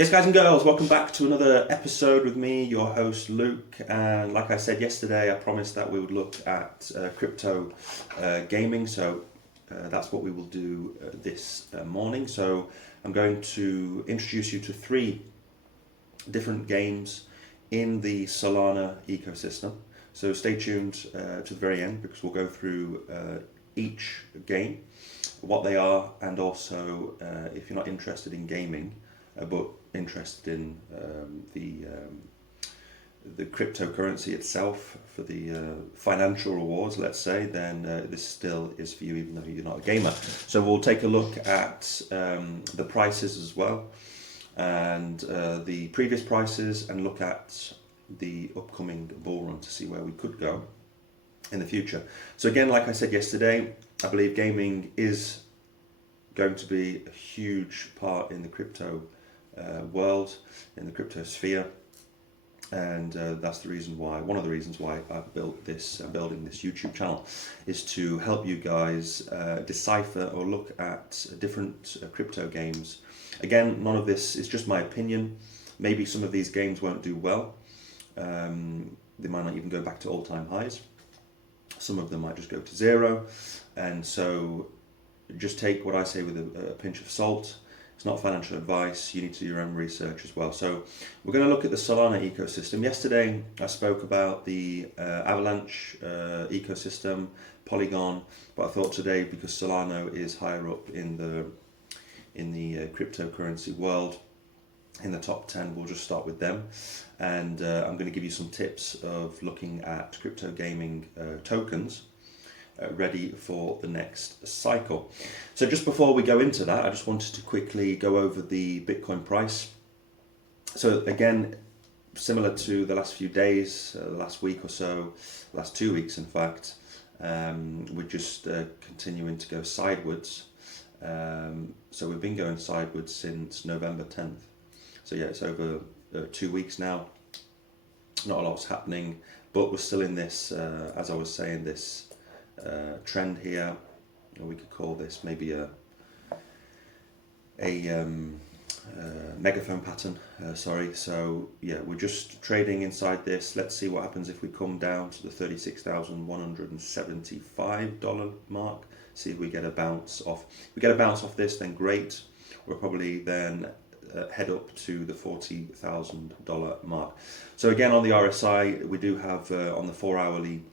Yes, guys and girls, welcome back to another episode with me, your host Luke. And like I said yesterday, I promised that we would look at crypto gaming. So that's what we will do this morning. So I'm going to introduce you to three different games in the Solana ecosystem. So stay tuned to the very end because we'll go through each game, what they are, and also if you're not interested in gaming, but interested in the cryptocurrency itself for the financial rewards, let's say, then this still is for you, even though you're not a gamer. So we'll take a look at the prices as well, and the previous prices, and look at the upcoming bull run to see where we could go in the future. So again, like I said yesterday, I believe gaming is going to be a huge part in the crypto world, in the crypto sphere, and that's the reason why, one of the reasons why I've built this, building this YouTube channel, is to help you guys decipher or look at different crypto games. Again, none of this is just my opinion. Maybe some of these games won't do well. They might not even go back to all-time highs. Some of them might just go to zero, and so just take what I say with a pinch of salt. It's not financial advice. You need to do your own research as well. So we're going to look at the Solana ecosystem. Yesterday I spoke about the Avalanche ecosystem, Polygon, but I thought today, because Solana is higher up in the cryptocurrency world, in the top 10, we'll just start with them. And I'm going to give you some tips of looking at crypto gaming tokens ready for the next cycle. So just before we go into that, I just wanted to quickly go over the Bitcoin price. So again, similar to the last few days, the last week or so, last 2 weeks in fact, we're just continuing to go sideways. So we've been going sideways since November 10th. So yeah, it's over 2 weeks now. Not a lot's happening, but we're still in this, as I was saying, this trend here, or we could call this maybe a megaphone pattern, sorry. So yeah, we're just trading inside this. Let's see what happens if we come down to the $36,175 mark, see if we get a bounce off. If we get a bounce off this, then great. We'll probably then head up to the $40,000 mark. So again, on the RSI, we do have on the 4-hourly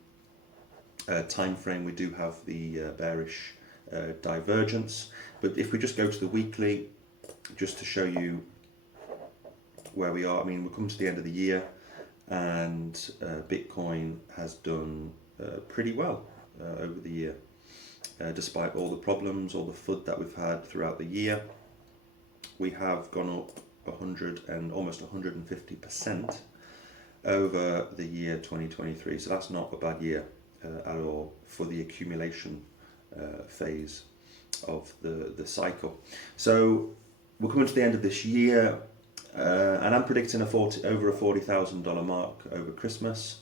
time frame, we do have the bearish divergence. But if we just go to the weekly, just to show you where we are, I mean, we're coming to the end of the year, and Bitcoin has done pretty well over the year, despite all the problems, all the FUD that we've had throughout the year. We have gone up 100 and almost 150% over the year 2023. So that's not a bad year at all for the accumulation phase of the cycle. So we're coming to the end of this year, and I'm predicting over a $40,000 mark over Christmas.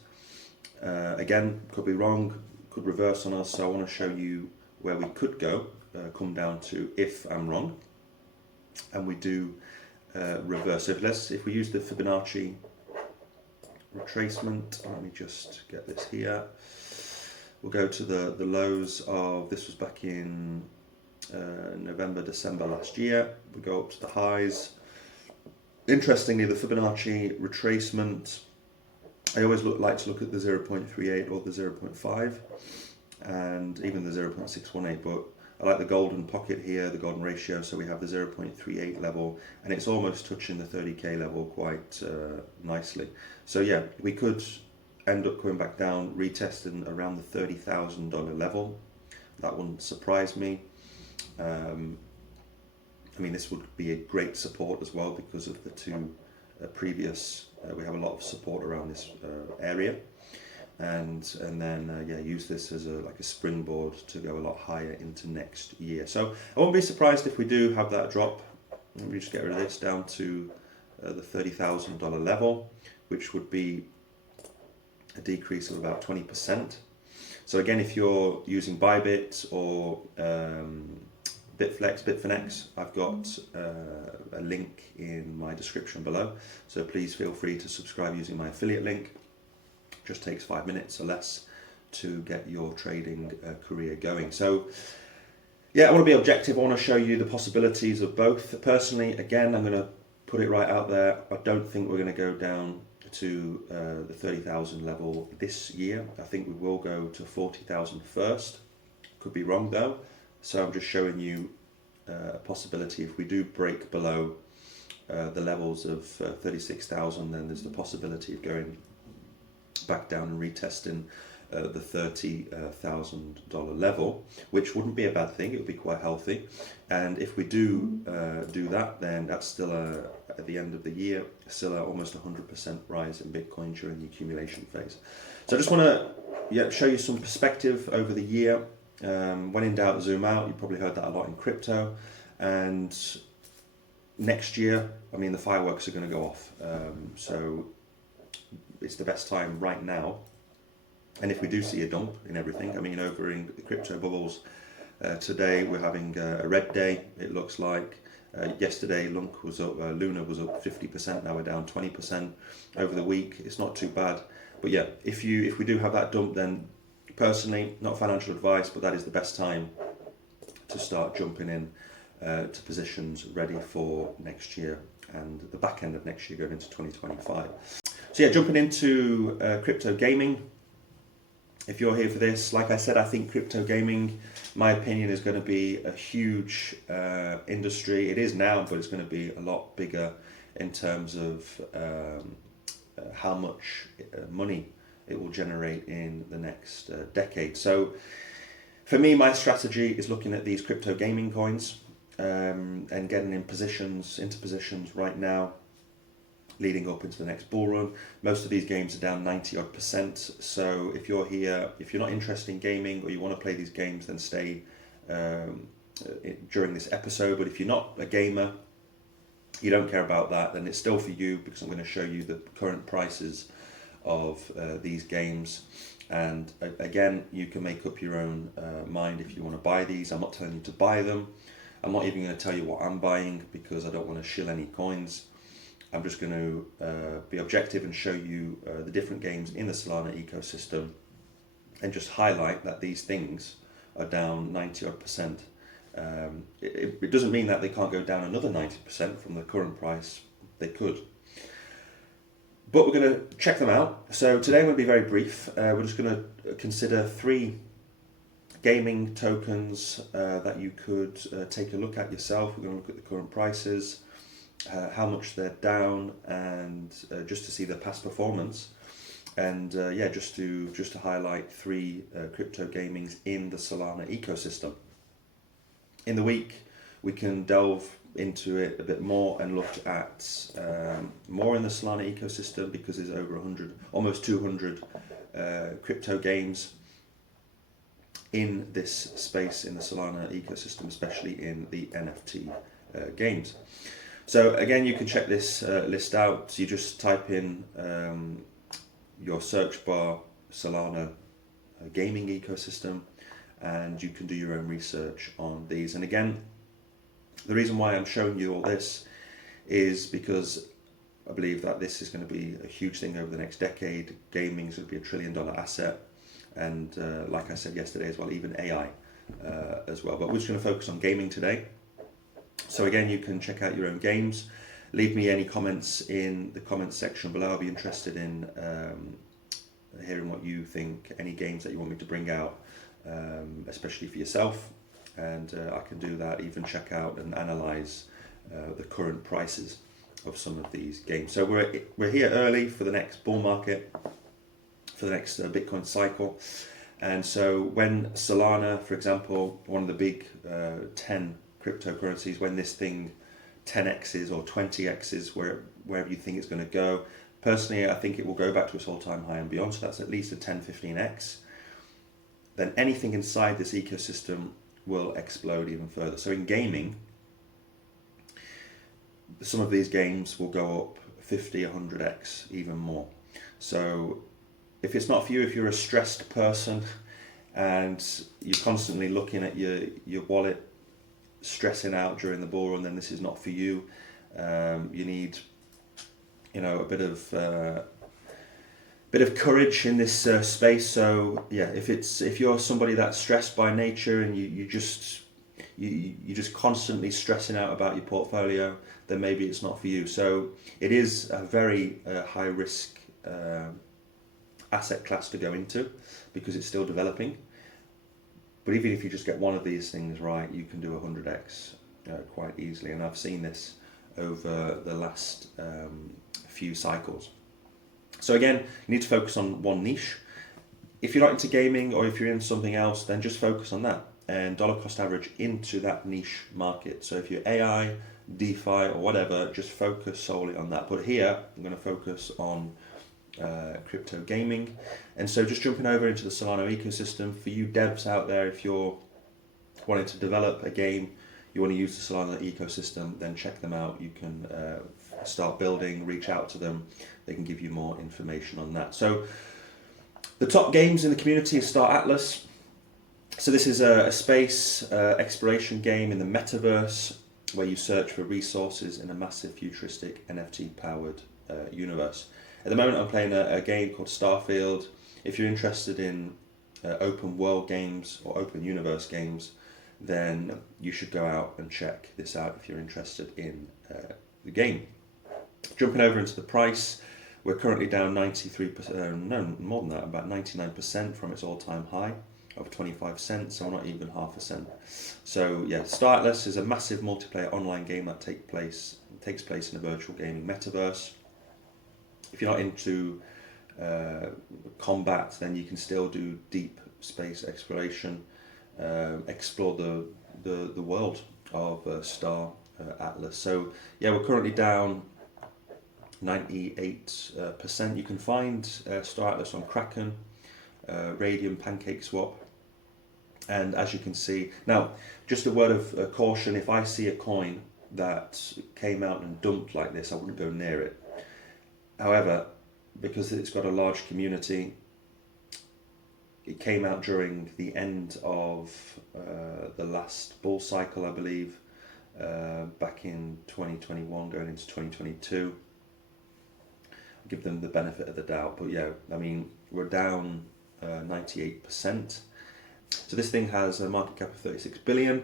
Again, could be wrong, could reverse on us. So I want to show you where we could go, come down to if I'm wrong, and we do reverse. So if we use the Fibonacci retracement, let me just get this here. We'll go to the lows of, this was back in November, December last year. We go up to the highs. Interestingly, the Fibonacci retracement, I always like to look at the 0.38 or the 0.5 and even the 0.618, but I like the golden pocket here, the golden ratio. So we have the 0.38 level, and it's almost touching the 30k level quite nicely. So yeah, we could end up coming back down, retesting around the $30,000 level. That wouldn't surprise me. I mean, this would be a great support as well because of the two previous. We have a lot of support around this area, and then yeah, use this as like a springboard to go a lot higher into next year. So I won't be surprised if we do have that drop. Let me just get rid of this down to the $30,000 level, which would be a decrease of about 20%. So again, if you're using Bybit or Bitfinex, I've got a link in my description below, so please feel free to subscribe using my affiliate link. It just takes 5 minutes or less to get your trading career going. So yeah, I want to be objective. I want to show you the possibilities of both. Personally, again, I'm going to put it right out there, I don't think we're going to go down to the 30,000 level this year. I think we will go to 40,000 first. Could be wrong though. So I'm just showing you a possibility. If we do break below the levels of 36,000, then there's the possibility of going back down and retesting the $30,000 level, which wouldn't be a bad thing. It would be quite healthy. And if we do do that, then that's still at the end of the year, still almost 100% rise in Bitcoin during the accumulation phase. So I just want to show you some perspective over the year. When in doubt, zoom out. You probably heard that a lot in crypto. And next year, I mean, the fireworks are going to go off. So it's the best time right now. And if we do see a dump in everything, I mean, over in the crypto bubbles, today we're having a red day, it looks like. Yesterday, Luna was up 50%, now we're down 20% over the week. It's not too bad. But yeah, if we do have that dump, then personally, not financial advice, but that is the best time to start jumping in to positions ready for next year and the back end of next year going into 2025. So yeah, jumping into crypto gaming. If you're here for this, like I said, I think crypto gaming, my opinion, is going to be a huge industry. It is now, but it's going to be a lot bigger in terms of how much money it will generate in the next decade. So for me, my strategy is looking at these crypto gaming coins and getting into positions right now, leading up into the next bull run. Most of these games are down 90% odd. So if you're here, if you're not interested in gaming or you want to play these games, then stay during this episode. But if you're not a gamer, you don't care about that, then it's still for you, because I'm going to show you the current prices of these games. And again, you can make up your own mind if you want to buy these. I'm not telling you to buy them. I'm not even going to tell you what I'm buying, because I don't want to shill any coins. I'm just going to be objective and show you the different games in the Solana ecosystem, and just highlight that these things are down 90 odd percent. It doesn't mean that they can't go down another 90% from the current price. They could. But we're going to check them out. So today I'm going to be very brief. We're just going to consider 3 gaming tokens that you could take a look at yourself. We're going to look at the current prices, how much they're down, and just to see their past performance, and just to highlight 3 crypto gamings in the Solana ecosystem. In the week, we can delve into it a bit more and look at more in the Solana ecosystem, because there's over 100, almost 200 crypto games in this space in the Solana ecosystem, especially in the NFT games. So again, you can check this list out. So you just type in your search bar Solana gaming ecosystem, and you can do your own research on these. And again, the reason why I'm showing you all this is because I believe that this is going to be a huge thing over the next decade. Gaming is going to be $1 trillion asset, and like I said yesterday as well, even AI as well. But we're just going to focus on gaming today. So again, you can check out your own games. Leave me any comments in the comments section below. I'll be interested in hearing what you think, any games that you want me to bring out, especially for yourself. And I can do that, even check out and analyze the current prices of some of these games. So we're here early for the next bull market, for the next Bitcoin cycle. And so when Solana, for example, one of the big 10 cryptocurrencies, when this thing 10x's or 20x's, wherever you think it's going to go, personally, I think it will go back to its all-time high and beyond. So that's at least a 10-15x. Then anything inside this ecosystem will explode even further. So in gaming, some of these games will go up 50, 100x, even more. So if it's not for you, if you're a stressed person and you're constantly looking at your wallet, stressing out during the bull run, then this is not for you. You need, a bit of courage in this space. So yeah, if you're somebody that's stressed by nature and you're just constantly stressing out about your portfolio, then maybe it's not for you. So it is a very high risk asset class to go into because it's still developing. But even if you just get one of these things right, you can do 100x quite easily. And I've seen this over the last few cycles. So again, you need to focus on one niche. If you're not into gaming or if you're in something else, then just focus on that and dollar cost average into that niche market. So if you're AI, DeFi or whatever, just focus solely on that. But here, I'm going to focus on crypto gaming. And so just jumping over into the Solana ecosystem, for you devs out there, if you're wanting to develop a game, you want to use the Solana ecosystem, then check them out. You can start building, reach out to them. They can give you more information on that. So the top games in the community is Star Atlas. So this is a space exploration game in the metaverse where you search for resources in a massive futuristic NFT powered universe. At the moment I'm playing a game called Starfield. If you're interested in open world games or open universe games, then you should go out and check this out if you're interested in the game. Jumping over into the price, we're currently down 93%, no, more than that, about 99% from its all-time high of 25 cents, so not even half a cent. So yeah, Star Atlas is a massive multiplayer online game that takes place in a virtual gaming metaverse. If you're not into combat, then you can still do deep space exploration, explore the world of Star Atlas. So yeah, we're currently down 98%. You can find Star Atlas on Kraken, Radium, PancakeSwap, and as you can see, now just a word of caution, if I see a coin that came out and dumped like this, I wouldn't go near it. However, because it's got a large community, it came out during the end of the last bull cycle, I believe, back in 2021 going into 2022. I'll give them the benefit of the doubt, but yeah, I mean, we're down 98%. So this thing has a market cap of 36 billion.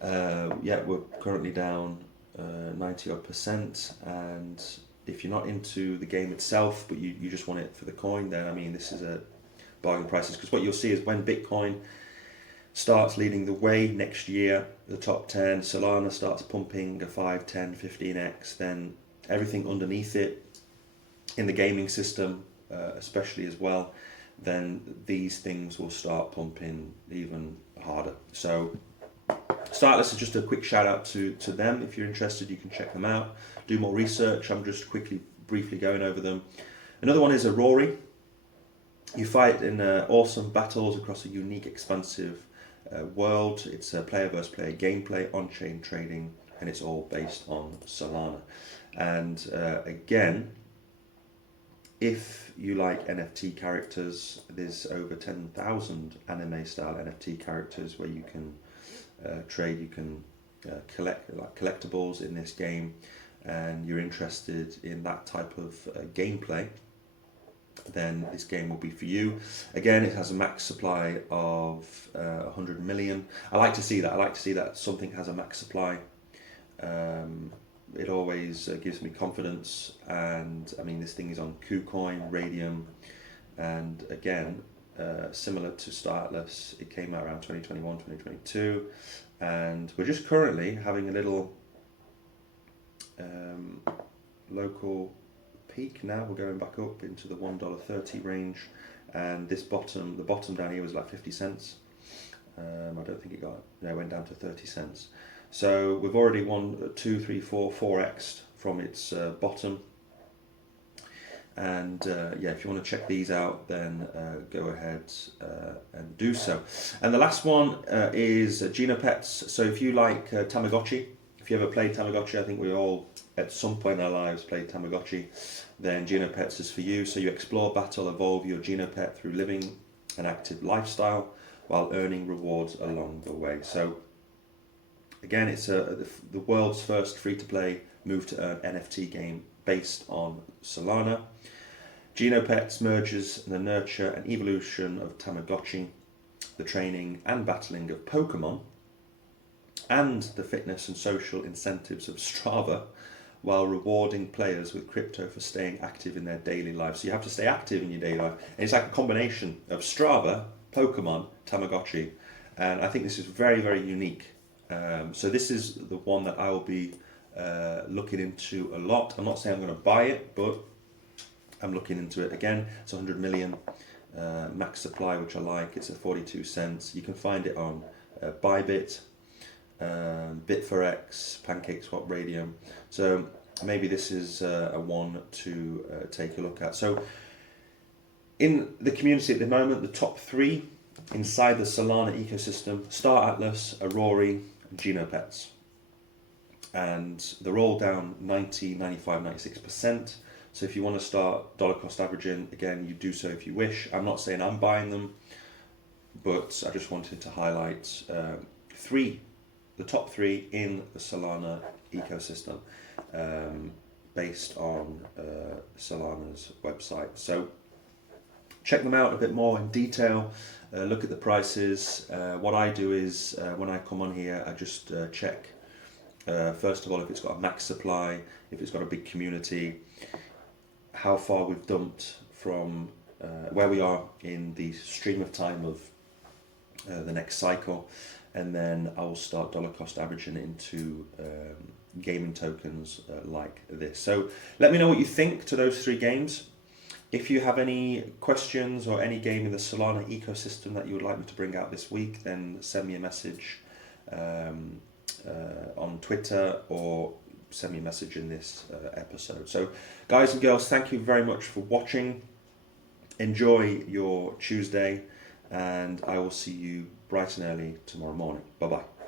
Yeah, we're currently down 90-odd%, and if you're not into the game itself, but you just want it for the coin, then I mean, this is a bargain prices, because what you'll see is when Bitcoin starts leading the way next year, the top 10, Solana starts pumping a 5, 10, 15x, then everything underneath it in the gaming system, especially as well, then these things will start pumping even harder. So Star Atlas is just a quick shout out to them. If you're interested, you can check them out, do more research. I'm just briefly going over them. Another one is Aurory. You fight in awesome battles across a unique, expansive world. It's a player versus player gameplay, on-chain trading, and it's all based on Solana. And again, if you like NFT characters, there's over 10,000 anime-style NFT characters where you can trade. You can collect like collectibles in this game, and you're interested in that type of gameplay, then this game will be for you. Again, it has a max supply of 100 million. I like to see that. I like to see that something has a max supply. It always gives me confidence, and I mean, this thing is on KuCoin, Radium, and again, similar to Star Atlas, it came out around 2021, 2022, and we're just currently having a little local peak now. We're going back up into the $1.30 range, and the bottom down here was like 50 cents. I don't think it went down to 30 cents. So we've already won 2, 3, 4, 4x from its bottom. And yeah, if you want to check these out, then go ahead and do so. And the last one is Genopets. So if you like Tamagotchi, if you ever played Tamagotchi, I think we all at some point in our lives played Tamagotchi, then Genopets is for you. So you explore, battle, evolve your Genopet through living an active lifestyle while earning rewards along the way. So again, it's the world's first free-to-play move-to-earn NFT game based on Solana. Genopets merges the nurture and evolution of Tamagotchi, the training and battling of Pokemon, and the fitness and social incentives of Strava, while rewarding players with crypto for staying active in their daily life. So you have to stay active in your daily life. And it's like a combination of Strava, Pokemon, Tamagotchi. And I think this is very, very unique. So this is the one that I will be looking into a lot. I'm not saying I'm going to buy it, but I'm looking into it again. It's 100 million max supply, which I like. It's at 42 cents. You can find it on Bybit, Bit4X, PancakeSwap, Radium. So maybe this is a one to take a look at. So in the community at the moment, the top three inside the Solana ecosystem: Star Atlas, Aurory, and Genopets. And they're all down 90, 95, 96%. So if you want to start dollar cost averaging, again, you do so if you wish. I'm not saying I'm buying them, but I just wanted to highlight the top three in the Solana ecosystem, based on Solana's website. So check them out a bit more in detail, look at the prices. What I do is when I come on here, I just check first of all if it's got a max supply, if it's got a big community, how far we've dumped from where we are in the stream of time of the next cycle, and then I will start dollar cost averaging into gaming tokens like this. So let me know what you think to those three games. If you have any questions or any game in the Solana ecosystem that you would like me to bring out this week, then send me a message on Twitter, or send me a message in this episode. So guys and girls, thank you very much for watching. Enjoy your Tuesday, and I will see you bright and early tomorrow morning. Bye bye.